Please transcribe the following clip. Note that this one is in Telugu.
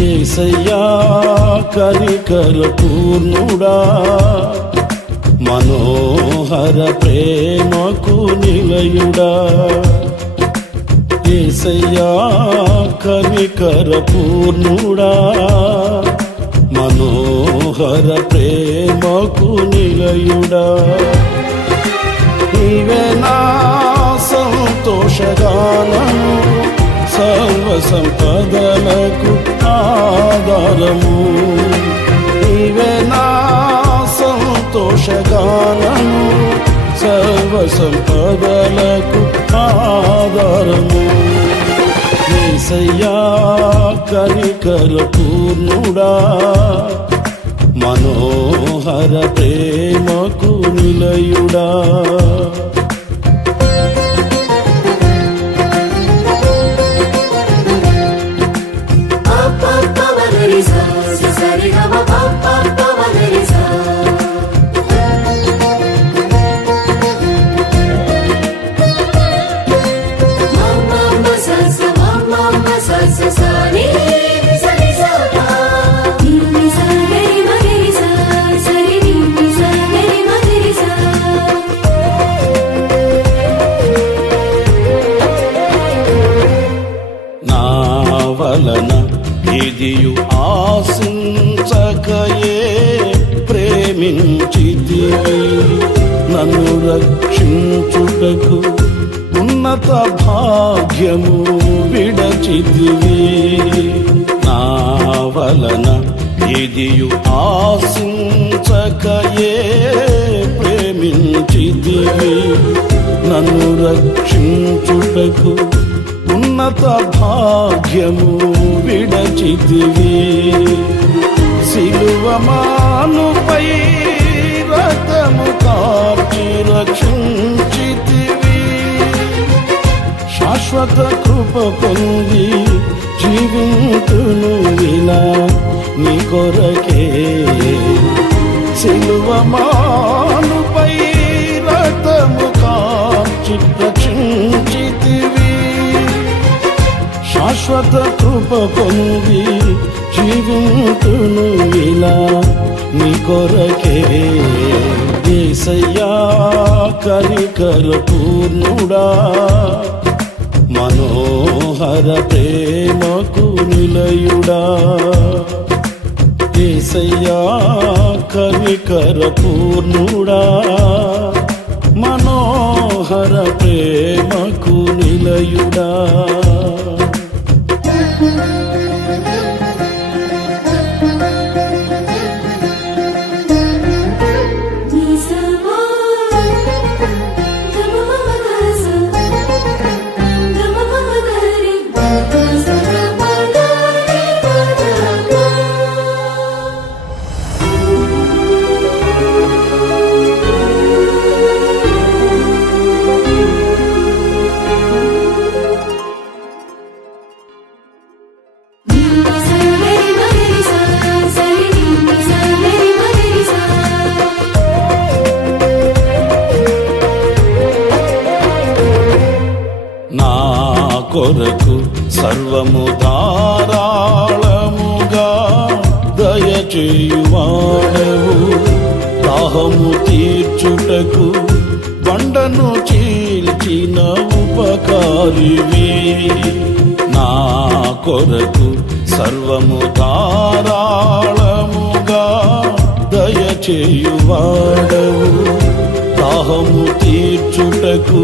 యేసయ్యా కనికర పూర్ణుడా, మనోహర ప్రేమకు నిలయుడా. యేసయ్యా కనికర పూర్ణుడా, మనోహర ప్రేమకు నిలయుడా. నీవే నా సంతోషగానము, సర్వ సంపదలకు ఆధారము. నీవే నా సంతోషగానము, సర్వ సంపదలకు ఆధారము. యేసయ్యా కనికర పూర్ణుడా, మనోహర ప్రేమకు నిలయుడా. వలన ఇదియు ఆశించకయే ప్రేమించితివి, నన్ను రక్షించుటకు ఉన్నత భాగ్యము విడచితివి. నా వలన ఇదియు ఆశించకయే ప్రేమించితివి, నన్ను రక్షించుటకు ఉన్నత భాగ్యము విడచితివి. సిలువమానుపై రక్తము కార్చి రక్షించితివి, శాశ్వత కృప పొంది జీవింతును ఇలా నీ కొరకే. సిలువమానుపై రక్తము కార్చి రక్షించితివి, శాశ్వత కృప పొంది జీవింతును ఇలా నీ కొరకే. యేసయ్యా కనికర పూర్ణుడా, మనోహర ప్రేమకు నిలయుడా. యేసయ్యా కనికర పూర్ణుడా, మనోహర ప్రేమకు నిలయుడా. కొరకు సర్వము ధారాళముగా దయచేయువాడవు, దాహము తీర్చుటకు బండను చీల్చిన ఉపకారివి. నా కొరకు సర్వము ధారాళముగా దయచేయువాడవు, దాహము తీర్చుటకు